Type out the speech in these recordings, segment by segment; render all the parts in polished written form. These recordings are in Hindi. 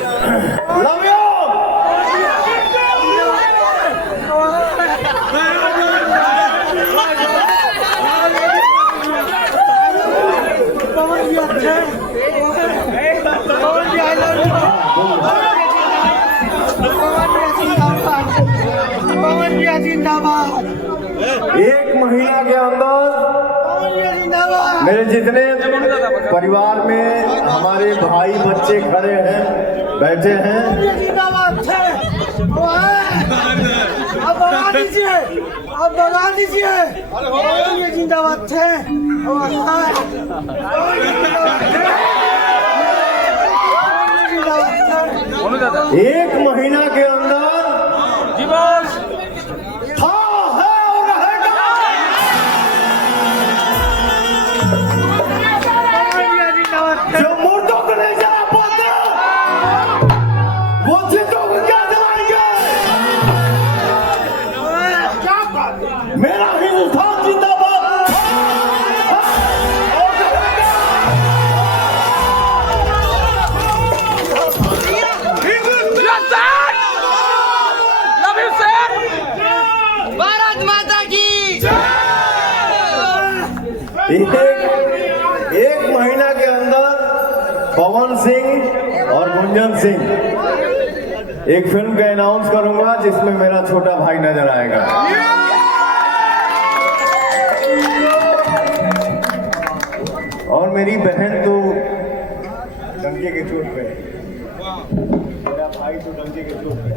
Love you. एक महीना के अंदर मेरे जितने परिवार में हमारे भाई बच्चे खड़े हैं, बैठे हैं, अब बगा दीजिए, अब बगा दीजिए। ये जिंदाबाद थे। एक महीना के अंदर था, है और रहेगा। जो मुर्दों को नहीं जला पाते वो जिंदों को क्या जलाएंगे। मेरा हिंदुस्तान जिंदाबाद। भारत माता की एक महीना के अंदर पवन सिंह और गुंजन सिंह एक फिल्म का अनाउंस करूंगा जिसमें मेरा छोटा भाई नजर आएगा। और मेरी बहन तो डंके के चोट पे, मेरा भाई तो डंके के चोट पे।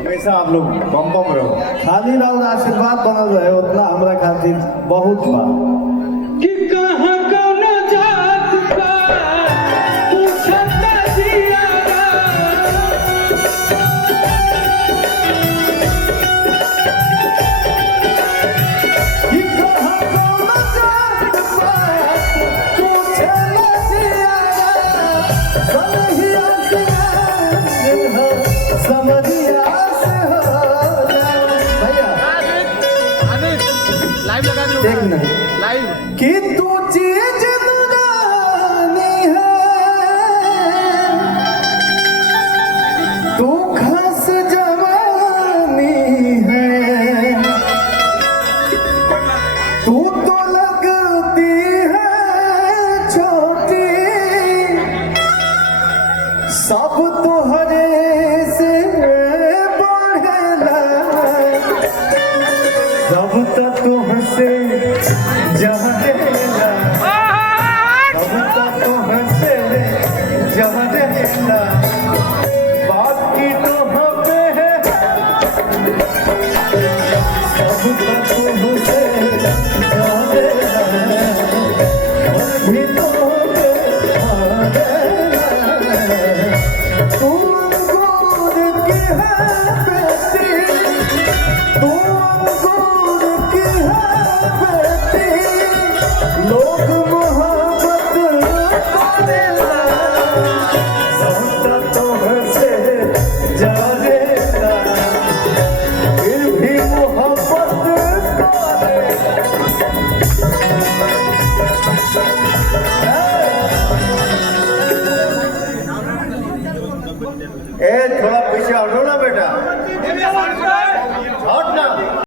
हमेशा आप लोग बम बम रहो, खाली राउर आशीर्वाद बनल रहे, उतना हमरा खातिर बहुत बा। कि कहाँ कौनो जात का पूछता जियारा। कि कहाँ कौनो जात का पूछता जियारा। समझिया से हो, समझिया से हो। भैया लाइव लगा दो, देख ना लाइव। कि तू चीज दुरानी है, तू खास जवानी है, तू तो लगती है छोटी, सब तो